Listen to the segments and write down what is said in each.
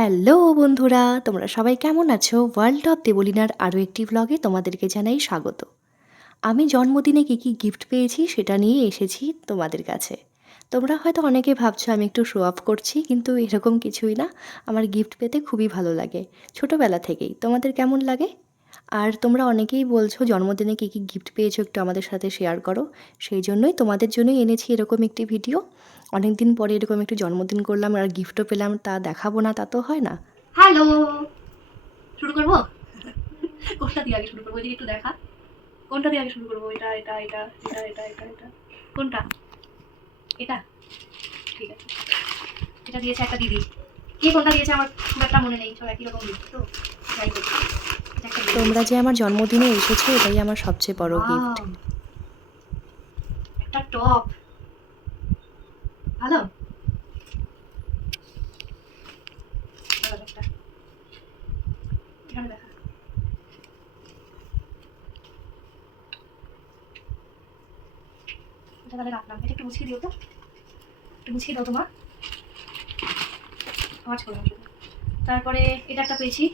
Hello বন্ধুরা, তোমরা সবাই কেমন আছো? ওয়ার্ল্ড অফ দেবলীনার আরও একটি ভ্লগে তোমাদেরকে জানাই স্বাগত। আমি জন্মদিনে কী কী গিফট পেয়েছি সেটা নিয়ে এসেছি তোমাদের কাছে। তোমরা হয়তো অনেকে ভাবছো আমি একটু শো অফ করছি, কিন্তু এরকম কিছুই না। আমার গিফট পেতে খুবই ভালো লাগে, ছোটোবেলা থেকেই। তোমাদের কেমন লাগে? আর তোমরা অনেকেই বলছো জন্মদিনে কী কী গিফট পেয়েছো একটু আমাদের সাথে শেয়ার করো। সেই জন্যই তোমাদের জন্যই এনেছি এরকম একটি ভিডিও। অনেক দিন পরে এরকম একটু জন্মদিন করলাম আর গিফটও পেলাম, তা দেখাবো না তা তো হয় না। হ্যালো, শুরু করবো? কোনটা দিয়ে আগে শুরু করবো? এদিকে একটু দেখা। কোনটা দিয়ে আগে শুরু করবো? এটা এটা এটা এটা এটা এটা এটা কোনটা? এটা ঠিক আছে। এটা দিয়েছে একটা দিদি। কে কোনটা দিয়েছে আমার খুব একটা মনে নেই, সব একই রকম দিচ্ছে তো যাই হোক, এটা একটা দিদি তোমরা দিয়েছে। যে আমার জন্মদিনে এসেছো এটাই আমার সবচেয়ে বড় গিফট। ওয়াও, একটা টপ। ভালো, ভালো একটা। এখানে দেখা। এটা তাহলে রাখলাম। এটা একটু মুছিয়ে দিও তো, একটু মুছিয়ে দাও তোমার আওয়াজ করলাম শুধু। তারপরে এটা একটা পেয়েছি।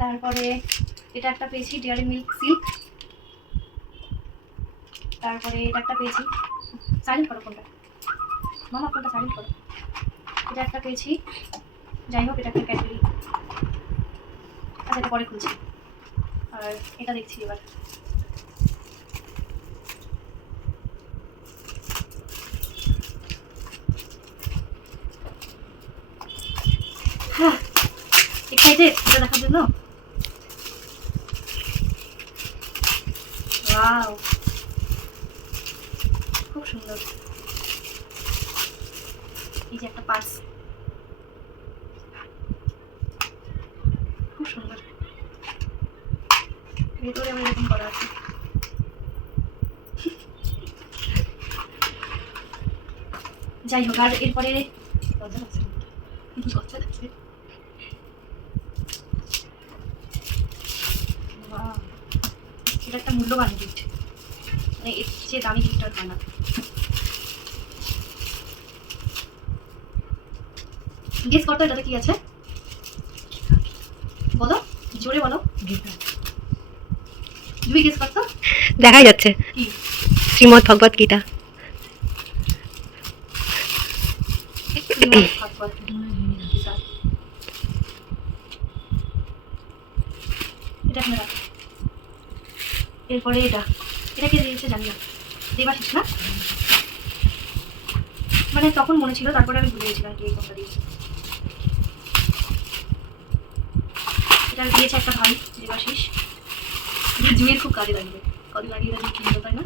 তারপরে এটা একটা পেয়েছি ডেয়ারি মিল্ক সিল্ক। তারপরে এটা একটা পেয়েছি, সাইলেন্ট করো ফোনটা মামা, ফোনটা সাইলেন্ট করো। এটা একটা পেয়েছি, যাই হোক এটা একটা ক্যাডবেরি। আচ্ছা এটা পরে খুলছি। আর এটা দেখছি এবার। এক্সাইটেড এটা দেখার জন্য। ওয়াও, খুব সুন্দর। এই যে একটা পার্স, খুব সুন্দর। ভেতরে আবার এরকম করা আছে। যাই হোক, আর এরপরে লজ্জা লাগছে, লজ্জা লাগছে। Wow, এটা একটা মূল্যবান গিফট, মানে এর চেয়ে দামি গিফট আর হয় না। গেস করতো এটাতে কি আছে, বলো জোরে বলো। তুমি গেস করতো দেখাই যাচ্ছে কি? শ্রীমদ্ ভগবত গীতা। শ্রীমদ্ ভাগবত গীতা। এটা এখানে রাখো। এরপরে এটা, এটা কে দিয়েছে জানি না, দেবাশিস না? মানে তখন মনে ছিল, তারপরে আমি ভুলে গেছিলাম কি এই কোনটা দিয়েছে। এটা দিয়েছে একটা ভাই, দেবাশিস। জুয়ের খুব কাজে লাগবে, কদিন আগে এটা কিনলো তাই না,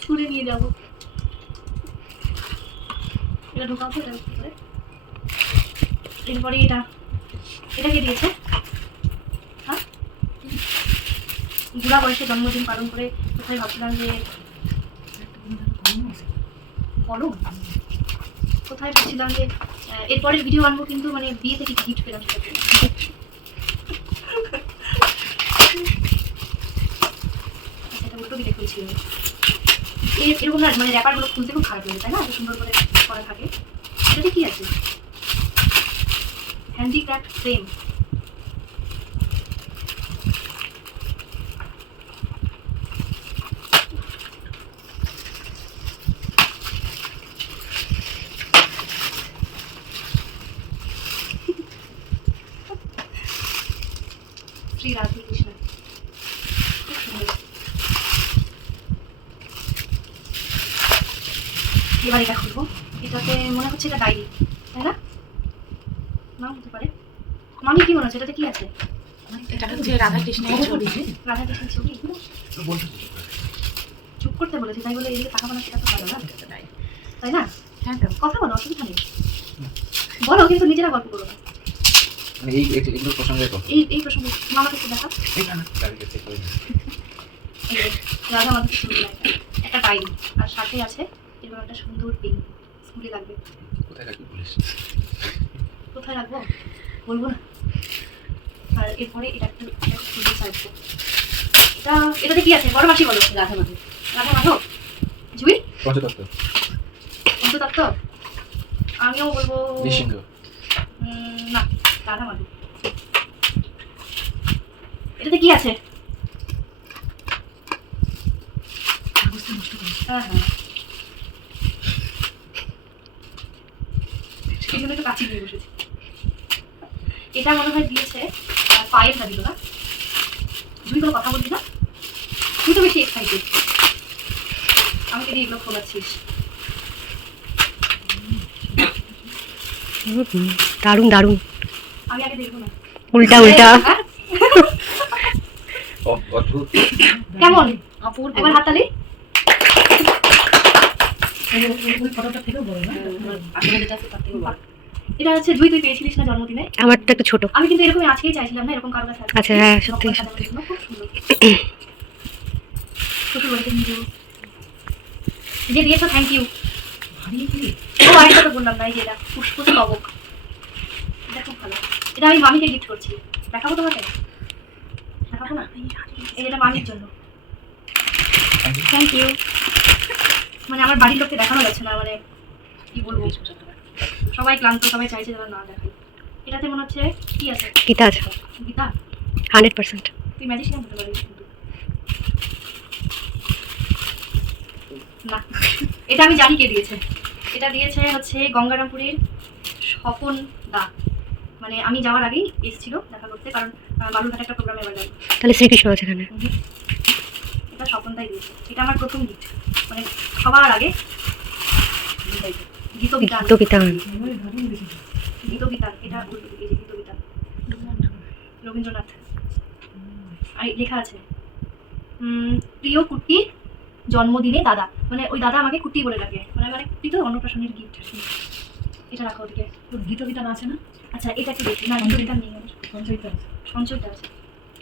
স্কুলে নিয়ে যাবো। এটা ঢোকাও তো এটার ভিতরে। এরপরে এটা, এটা কে দিয়েছে? হ্যাঁ, বুড়া বয়সে জন্মদিন পালন করে কোথায় ভাবছিলাম যে বলো কোথায় ভাবছিলাম যে এরপরের ভিডিও আনবো, কিন্তু মানে বিয়ে থেকে গিফট পেলাম সেটা জন্য। আচ্ছা এটা উল্টো দিকে খুলছিল। এরকম না, মানে র্যাপারগুলো খুলতে খুব খারাপ লাগে তাই না, এত সুন্দর করে করা থাকে। এটাতে কি আছে? Handicraft frame. শ্রী রাধে কৃষ্ণ, খুব সুন্দর। এবার এটা খুলবো। এটাতে মনে হচ্ছে এটা ডায়েরি তাই না, নাম হতে পারে। মামি কি মনে হচ্ছে এটাতে কি আছে? এটা হচ্ছে রাধাকৃষ্ণের ছবি। রাধাকৃষ্ণের ছবি। চুপ করতে বলেছে, তাই বলে এদিকে টাকা বানাতে এত ভালো না, তাই না? হ্যাঁ তো কথা বলো, অসুবিধা নেই, বলো, কিন্তু নিজেরা গল্প করো না। এগুলো প্রসঙ্গে তো এই এই প্রসঙ্গে মামাকে একটু দেখা। এই যে, রাধা মাধব সুন্দর একটা ডায়েরি, আর সাথে আছে এরকম একটা সুন্দর পেন। স্কুলে লাগবে। কোথায় রাখবি বলিস? কোথায় রাখবো বলবো না। আর এরপরে এটা একটু সুন্দর সাজাবো। এটা, এটাতে কি আছে বড় মাসি বলো? রাধা মাধব। রাধা মাধব, জুই পঞ্চতত্ত্ব। অন্তত তত্ত্ব? আমিও বলবো নিঃসিংহ। না, রাধা মাধব। এটাতে কি আছে? হ্যাঁ হ্যাঁ, সেই জন্য একটু কাছে দিয়ে বসেছি। এটা মনে হয় দিয়েছে পায়ের না, দিল না? তুই কোনো কথা বলবি না? তুই তো বেশি এক্সাইটেড, আমাকে দিয়ে এগুলো খোলাচ্ছিস। দারুণ দারুণ, আমি আগে দেখবো না। উল্টা উল্টা। হ্যাঁ? অদ্ভুত। কেমন? অপূর্ব। একবার হাততালি। এটা হচ্ছে জুই, তুই পেয়েছিলিস না জন্মদিনে? আমার তো একটু ছোট। আমি কিন্তু এরকমই আজকেই চাইছিলাম না, এরকম কারো কাছে আচ্ছা, হ্যাঁ, সত্যি, সত্যি। খুব সুন্দর। শ্বশুর বাড়িতে নিয়ে যাবো। যে দিয়েছো থ্যাংক ইউ। ও আরেকটা তো বললাম না, এই যে এটা পুষ্পস্তবক, এটা খুব ভালো। এটা আমি মামিকে গিফট করছি, দেখাবো তোমাকে? দেখাবো না? এই এটা মামির জন্য। Thank you. মানে আমার বাড়ির লোককে দেখানো যাচ্ছে না, মানে কি বলবো, সবাই ক্লান্ত, সবাই চাইছে যেন না দেখাই। এটাতে মনে হচ্ছে কি আছে? গীতা আছে গীতা? 100%। তুই ম্যাজিশিয়ান হতে পারিস কিন্তু। না, এটা আমি জানি কে দিয়েছে। এটা দিয়েছে হচ্ছে গঙ্গারামপুরের স্বপন দা। মানে আমি যাওয়ার আগেই এসেছিল দেখা করতে, কারণ বালুরঘাটে একটা প্রোগ্রামে এবার যাবে। তাহলে শ্রীকৃষ্ণ আছে এখানে। এটা স্বপনদাই দিয়েছে। এটা আমার প্রথম গিফট, মানে সবার আগে গীতবিতান। গীতবিতান। গীতবিতান, এটা গীতবিতান রবীন্দ্রনাথ। আর লেখা আছে প্রিয় কুট্টির জন্মদিনে দাদা। মানে ওই দাদা আমাকে কুট্টি বলে ডাকে, মানে মানে কুট্টি তো অন্নপ্রাশনের গিফট। এটা রাখো ওদিকে। গীতবিতান আছে না? আচ্ছা, এটা কি দেখি না, গীতবিতান নেই আমার। সঞ্চয়টা আছে।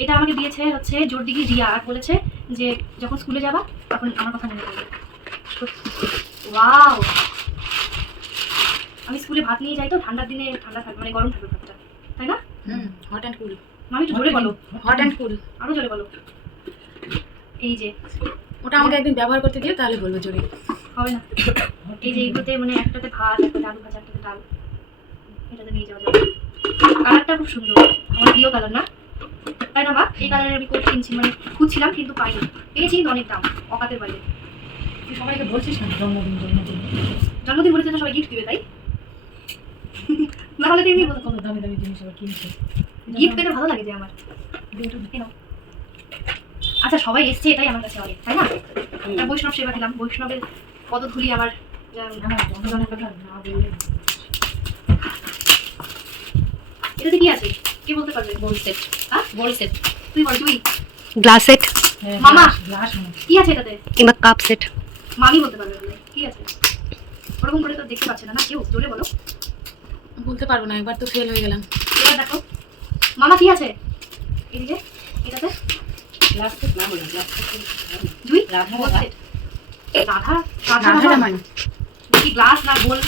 এটা আমাকে দিয়েছে হচ্ছে জোরদিঘি রিয়া, আর বলেছে যে যখন স্কুলে যাবা তখন আমার কথা মনে করবে। ওয়াও, আমি স্কুলে ভাত নিয়ে যাই তো, ঠান্ডার দিনে ঠান্ডা থাকবে, মানে গরম থাকবে ভাতটা, তাই না? হট অ্যান্ড কুল। আমি একটু জোরে বলো, হট অ্যান্ড কুল। আরো জোরে বলো। এই যে ওটা আমাকে একদিন ব্যবহার করতে দিও, তাহলে বলবো জোরে। হবে না, এই যে এইগুলোতে মানে একটাতে ভাত, একটাতে আলু ভাজা, একটাতে ডাল, এটাতে নিয়ে যাওয়া যাবে। কালারটা খুব সুন্দর, আমার প্রিয় কালার না, তাই না? বা এই কালারের আমি কোট কিনছি, মানে খুঁজছিলাম কিন্তু পাইনি, পেয়েছি কিন্তু অনেক দাম, অকাতের বাইরে। তুই সবাইকে বলছিস না জন্মদিন জন্মদিন? জন্মদিন বলেছে তো সবাই গিফট দিবে, তাই না হলে তেমনি বলতো। কত দামি দামি জিনিস আবার কিনছে। গিফট পেতে ভালো লাগে যে আমার। এই নাও। আচ্ছা, সবাই এসছে এটাই আমার কাছে অনেক, তাই না? আর বৈষ্ণব সেবা দিলাম, বৈষ্ণবের পদধূলি আমার আমার জন্মদিনের কথা না বললে। এটাতে কি আছে কে বলতে পারবে? Goal set. হ্যাঁ, গোল সেট। তুই বল, তুই গ্লাস সেট মামা। গ্লাস কি আছে এটাতে? কিংবা কাপ সেট। মামি বলতে পারবে বলে কি আছে? ওরকম করে তো দেখতে পাচ্ছে না, না কেউ, জোরে বলো। বলতে পারবো না, একবার তো ফেল হয়ে গেলাম। এবার দেখো মামা কি আছে এদিকে, এটাতে গ্লাস সেট না বলে গ্লাস সেট। জুই রাধা গোল রাধা। সেট। রাধা রাধা রাধা রাধা মানে কি গ্লাস না গোল?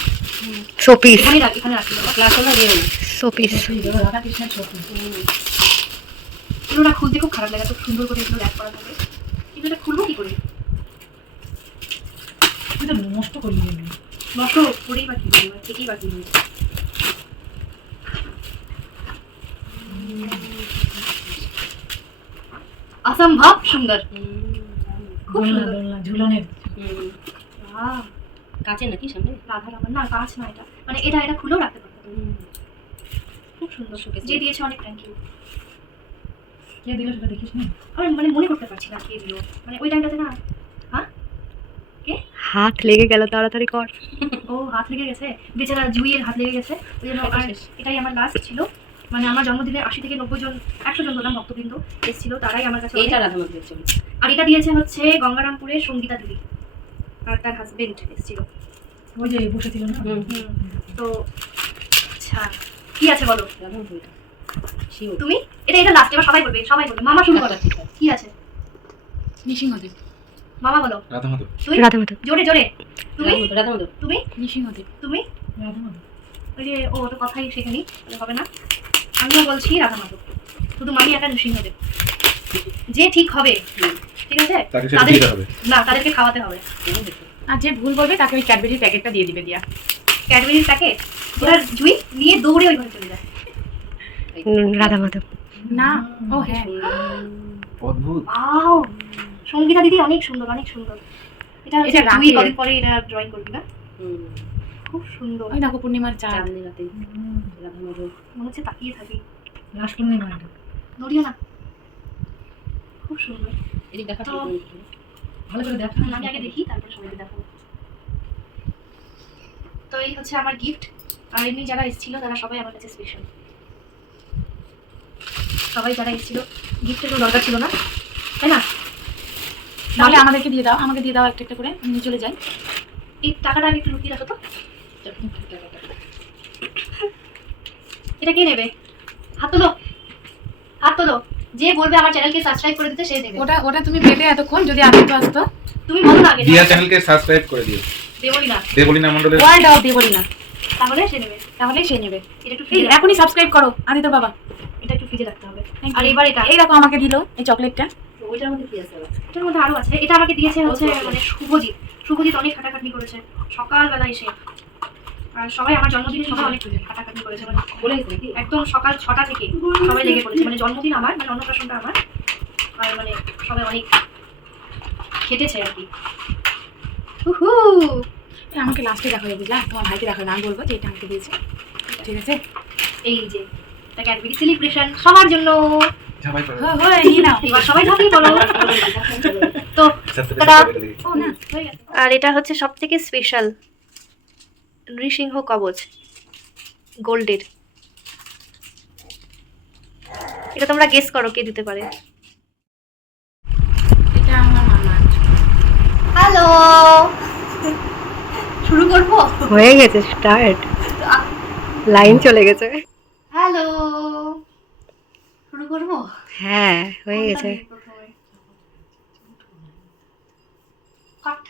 শোপিস। এখানে রাখ, এখানে রাখি গ্লাস হলো দিয়ে না। শোপিস। রাধা কৃষ্ণের ছবি। এগুলো না খুলতে খুব খারাপ লাগে, খুব সুন্দর করে এগুলো র্যাপ করা থাকে, কিন্তু এটা খুলবো কি করে? তুই তো নষ্ট করলি। নষ্ট করেই বা কি করবো, থেকেই বা কি করবো। অসম্ভব সুন্দর, খুব সুন্দর। ঝুলনের বাহ, কাছে নাকি সামনে? রাধা রামান না, কাঁচ না এটা, মানে এটা এটা খুলেও রাখতে পারবে। খুব সুন্দর, যে দিয়েছে অনেক থ্যাংক ইউ। কে দিল সেটা দেখিস না? আমি মানে মনে করতে পারছি না কে দিল, মানে ওই টাইমটাতে না। হ্যাঁ, হাত লেগে গেল, তাড়াতাড়ি কর। ও হাত লেগে গেছে বেচারা, জুইয়ের হাত লেগে গেছে, ওই জন্য। আর এটাই আমার লাস্ট ছিল, মানে আমার জন্মদিনে 80 থেকে 90 জন, 100 জন বললাম, ভক্তবৃন্দ এসেছিল, তারাই আমার কাছে এইটা অনেক। রাধা মাধবের ছবি। আর এটা দিয়েছে হচ্ছে গঙ্গারামপুরের সঙ্গীতা দিদি, আর তার হাজবেন্ড এসেছিল। ওই যে বসেছিল না। তো আচ্ছা, কি আছে বলো রাধা মাধবটা শিওর। তুমি? এটা এটা লাস্ট, এবার সবাই বলবে, সবাই বলবে। মামা শুরু করো, কি আছে? নৃসিংহদেব। মামা বলো। রাধা মাধব। তুই রাধা মাধব। জোরে জোরে। তুমি? রাধা মাধব। তুমি? নৃসিংহদেব। তুমি? রাধা মাধব। ওই যে ও তো কথাই শেখেনি, হবে না। আমিও বলছি রাধা মাধব, শুধু মামি একা নৃসিংহদেব। যে ঠিক হবে, ঠিক আছে, তাকে সেটা তাদের দিতে হবে। না, তাদেরকে খাওয়াতে হবে। আর যে ভুল বলবে তাকে ওই ক্যাডবেরির প্যাকেটটা দিয়ে দিবে দিয়া। ক্যাডবেরির প্যাকেট ওরা জুই নিয়ে দৌড়ে ওই ঘরে চলে যায়। রাধা মাধব। না, ও হ্যাঁ, অদ্ভুত। ওয়াও, সঙ্গীতা দিদি অনেক সুন্দর, অনেক সুন্দর। এটা হচ্ছে এটা জুই রাতে- কদিন পরে এটা ড্রয়িং করবি না? খুব সুন্দর, ওই নাগো পূর্ণিমার চাঁদ। মনে হচ্ছে তাকিয়ে থাকি। লাস্ট পূর্ণিমা এটা। নড়িও না, খুব সুন্দর। তো ভালো করে দেখ। আমি আগে দেখি তারপর সবাইকে দেখাবো। তো এই হচ্ছে আমার গিফট। আর এমনি যারা এসেছিল তারা সবাই আমার কাছে স্পেশাল। সবাই যারা এসেছিল গিফটের কোনো দরকার ছিল না, তাই না? তাহলে আমাদেরকে দিয়ে দাও, আমাকে দিয়ে দাও একটা একটা করে, আমি নিয়ে চলে যাই। এই টাকাটা আমি একটু লুকিয়ে রাখো তো। এটা কে নেবে? হাত তোলো, হাত তোলো। যে বলবে আমার চ্যানেলকে সাবস্ক্রাইব করে দিতে সে নেবে। ওটা ওটা তুমি পেতে এতক্ষণ যদি আদিত্য আসতো। তুমি বলো না আগে। দিয়া চ্যানেলকে সাবস্ক্রাইব করে দিও। দেবলি না, দেবলীনা মণ্ডলের ওয়ার্ল্ড অফ দিয়ে বলি না, তাহলে সে নেবে। তাহলে সে নেবে। এটা একটু এই ফ্রিজে, এখনই সাবস্ক্রাইব করো আদিত্য বাবা। এটা একটু ফ্রিজে রাখতে হবে। Thank R you. এবার এটা, এই দেখো আমাকে দিল এই চকলেটটা। ওইটার মধ্যে কি আছে? এটার মধ্যে আরো আছে। এটা আমাকে দিয়েছে হচ্ছে মানে শুভজিৎ। শুভজিৎ অনেক খাটাখাটনি করেছে সকালবেলা এসে। আর সবাই আমার জন্মদিনে সবাই অনেক খাটাখাটনি করেছে, মানে একদম সকাল 6টা থেকে সবাই লেগে পড়েছে। মানে জন্মদিন আমার, মানে অন্নপ্রাশনটা আমার, আর মানে সবাই অনেক খেটেছে আর কি। উহু, এই আমাকে লাস্টে দেখা যাবে, যা তোমার ভাইকে দেখা আমি বলবো যে এটা আমাকে দিয়েছে, ঠিক আছে? এই যে এটা ক্যাডবেরি সেলিব্রেশন সবার জন্য। ঝামাই করে হয় নিয়ে নাও। এবার সবাই ঝাঁপিয়ে পড়ো। তো ও না, হয়ে গেছে। আর এটা হচ্ছে সবথেকে স্পেশাল নৃসিংহ কবচ গোল্ডের। এটা তোমরা গেস করো কে দিতে পারে। এটা আমার মামা। হ্যালো, শুরু করবো? হয়ে গেছে স্টার্ট, লাইন চলে গেছে। হ্যালো, শুরু করবো? হ্যাঁ হয়ে গেছে। কোনটা দিই প্রথমে? কাট।